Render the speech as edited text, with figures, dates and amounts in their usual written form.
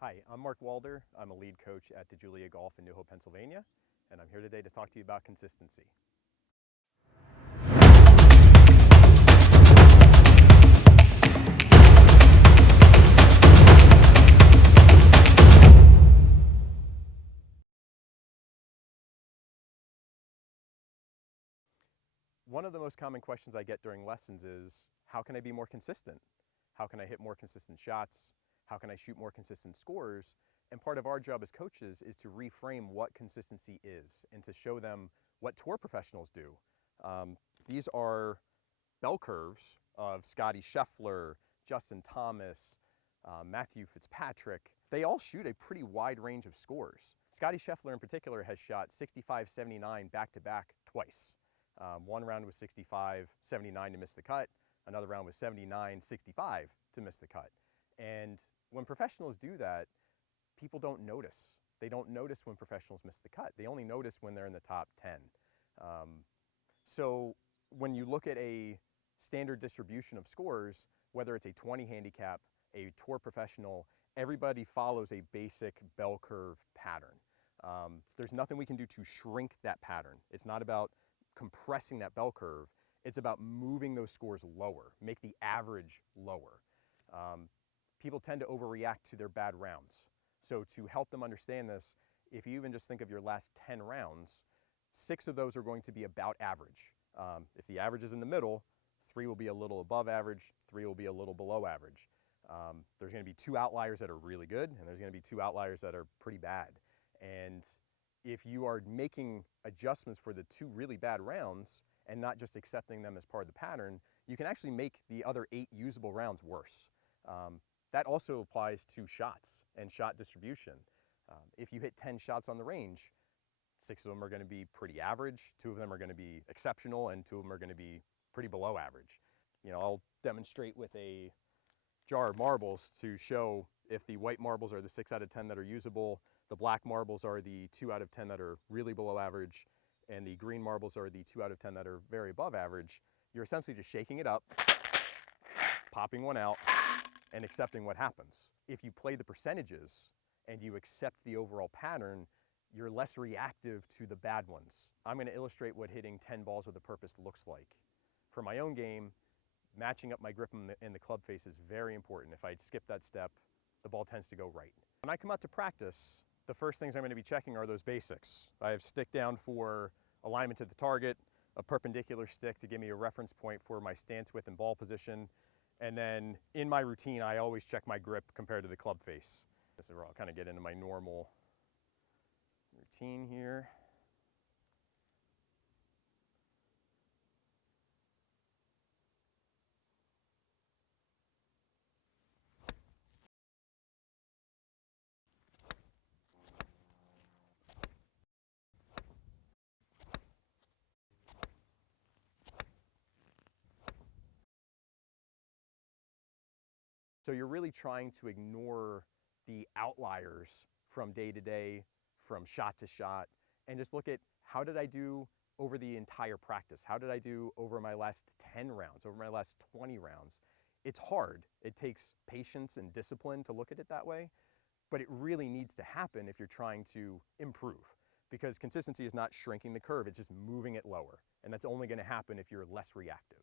Hi, I'm Mark Walder. I'm a lead coach at DiJulia Golf in New Hope, Pennsylvania, and I'm here today to talk to you about consistency. One of the most common questions I get during lessons is, how can I be more consistent? How can I hit more consistent shots? How can I shoot more consistent scores? And part of our job as coaches is to reframe what consistency is and to show them what tour professionals do. These are bell curves of Scotty Scheffler, Justin Thomas, Matthew Fitzpatrick. They all shoot a pretty wide range of scores. Scotty Scheffler in particular has shot 65-79 back-to-back twice. One round was 65-79 to miss the cut. Another round was 79-65 to miss the cut. And when professionals do that, people don't notice. They don't notice when professionals miss the cut. They only notice when they're in the top 10. So when you look at a standard distribution of scores, whether it's a 20 handicap, a tour professional, everybody follows a basic bell curve pattern. There's nothing we can do to shrink that pattern. It's not about compressing that bell curve. It's about moving those scores lower, make the average lower. People tend to overreact to their bad rounds. So to help them understand this, if you even just think of your last 10 rounds, 6 of those are going to be about average. If the average is in the middle, 3 will be a little above average, 3 will be a little below average. There's going to be 2 outliers that are really good, and there's going to be 2 outliers that are pretty bad. And if you are making adjustments for the 2 really bad rounds and not just accepting them as part of the pattern, you can actually make the other 8 usable rounds worse. That also applies to shots and shot distribution. If you hit 10 shots on the range, 6 of them are going to be pretty average, 2 of them are going to be exceptional, and 2 of them are going to be pretty below average. You know, I'll demonstrate with a jar of marbles to show if the white marbles are the 6 out of 10 that are usable, the black marbles are the 2 out of 10 that are really below average, and the green marbles are the 2 out of 10 that are very above average. You're essentially just shaking it up, popping one out, and accepting what happens. If you play the percentages and you accept the overall pattern, you're less reactive to the bad ones. I'm going to illustrate what hitting 10 balls with a purpose looks like. For my own game, matching up my grip in the club face is very important. If I skip that step, the ball tends to go right. When I come out to practice, the first things I'm going to be checking are those basics. I have stick down for alignment to the target, a perpendicular stick to give me a reference point for my stance width and ball position, and then in my routine, I always check my grip compared to the club face. This is where I'll kind of get into my normal routine here. So you're really trying to ignore the outliers from day to day, from shot to shot, and just look at how did I do over the entire practice? How did I do over my last 10 rounds, over my last 20 rounds? It's hard. It takes patience and discipline to look at it that way, but it really needs to happen if you're trying to improve, because consistency is not shrinking the curve, it's just moving it lower. And that's only going to happen if you're less reactive.